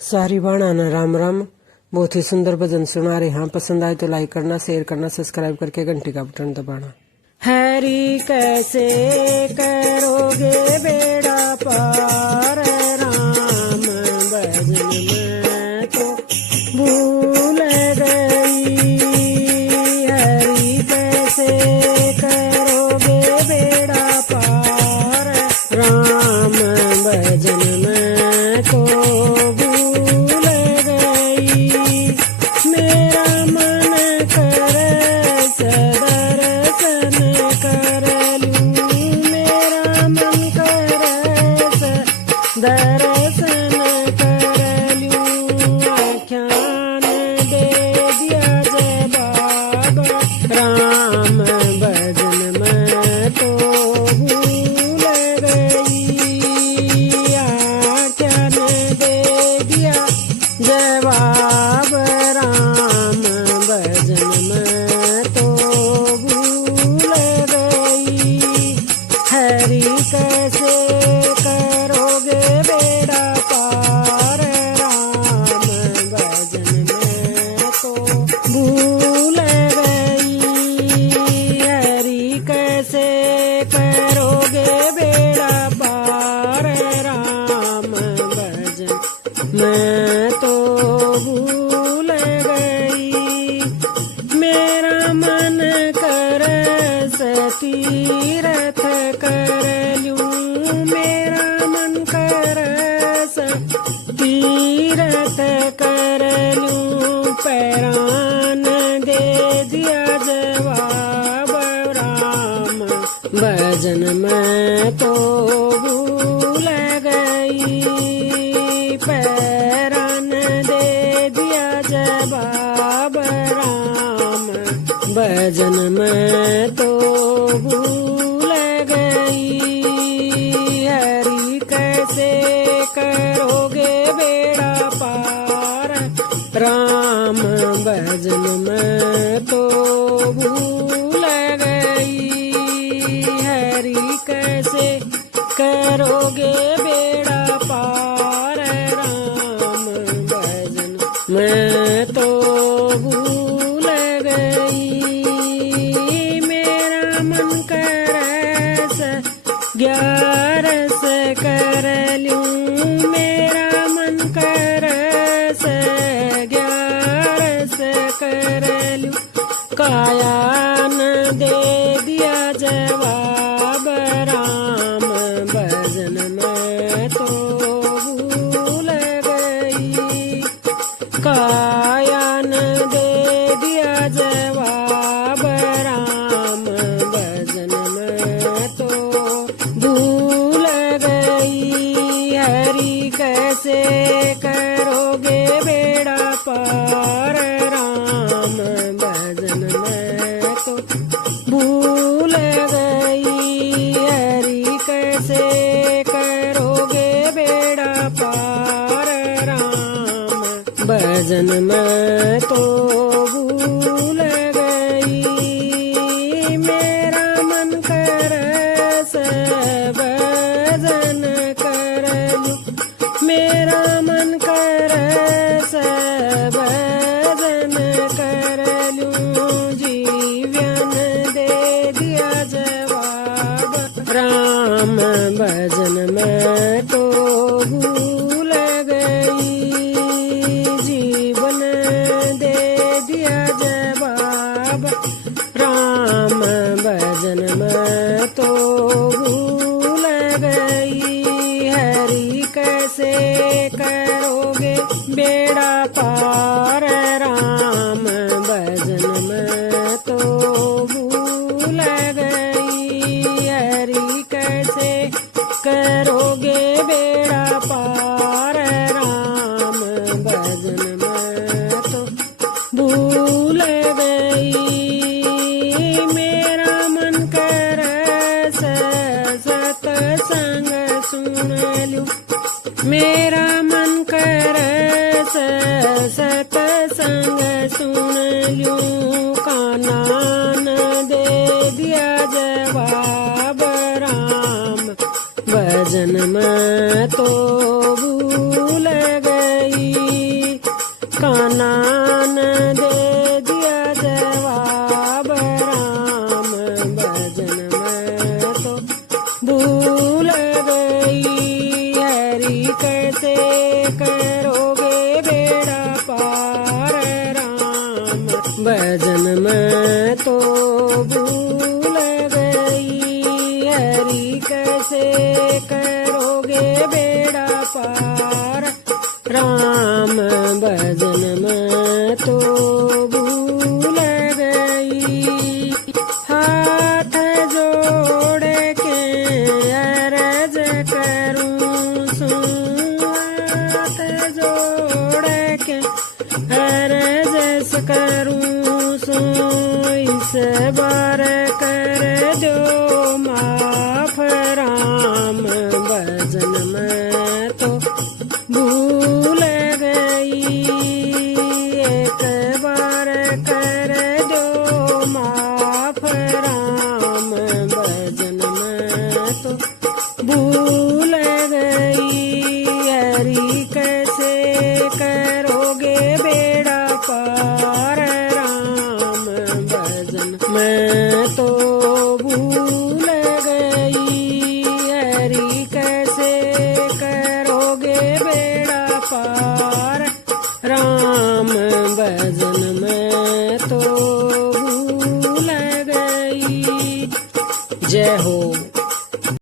सारी बाणाना राम राम। बहुत ही सुंदर भजन सुना रहे हैं। पसंद आए तो लाइक करना, शेयर करना, सब्सक्राइब करके घंटी का बटन दबाना। हरि कैसे करोगे बेड़ा पार, राम भजन में तो भूल गई। हरि कैसे करोगे बेड़ा पार, राम भजन में तो भूल गई। मेरा मन करे दर्शन कर लूं, मेरा मन करे दर्शन कर लूं। आख्यान दे दिया जवाब, राम भजन में तो भूल गई। आख्यान दे दिया जवाब, राम भजन में तो भूल गई। हरि कैसे करोगे बेड़ा पार, राम भजन में तो भूल गई। हरि कैसे करोगे बेड़ा पार, राम भजन मैं तो भूल गई। मेरा मन कर तीरथ कर लूं, मेरा मन कर तीरथ कर लूं। पैरान दे दिया जवाब, राम भजन में तो भूल गई। पैरान दे दिया जवाब, राम भजन में तो भूल गई। हरि कैसे करोगे बेड़ा पार, राम भजन में तो भूल गई। हरि कैसे करोगे बेड़ा पार, राम भजन में तो भूल गई। मेरा मन करस 11 कर लूं, मेरा मन करस 11 कर लूं। काया न दे दिया जवाब, राम भजन में तो भूल गई। काया न दे दिया जवाब, राम भजन में तो भूल गई। हरि कैसे करोगे बेड़ा पार, राम भजन में तो भूल गई। हरि कैसे करोगे बेड़ा पार, राम भजन में तो भूल गई। मेरा मन कर भजन कर लूं, मेरा मन कर भजन कर लूं। जीवन दे दिया जवाब, राम भजन में तो भूल गई। जीवन दे दिया जवाब, राम भजन में तो भूल गई। हरि कैसे करोगे बेड़ा पार, राम भजन में तो भूल गई। हरि कैसे करोगे बेड़ा पार, राम भजन में तो भूल गई। मेरा मन कर सत्संग सुन लूं, मेरा मन कर सत्संग कान्हा ने दे दिया जवाब, राम भजन में तो भूल गई। हरि कैसे करोगे बेड़ा पार, राम भजन में तो भूल गई। हरि कैसे करोगे बेड़ा पार, राम भजन में तो भूल गई। हाथ जोड़ के अरज करूं सुन, हाथ जोड़ के अरज करूं सुन, इस बार कर दो माफ, राम भजन में तो भूल गई। एक बार कर दो माफ, राम भजन में तो भूल गई। हरि कैसे करोगे बेड़ा पार, राम भजन में तो भूल गई। हरि कैसे करोगे बेड़ा पार, राम भजन में तो भूल गई। जय हो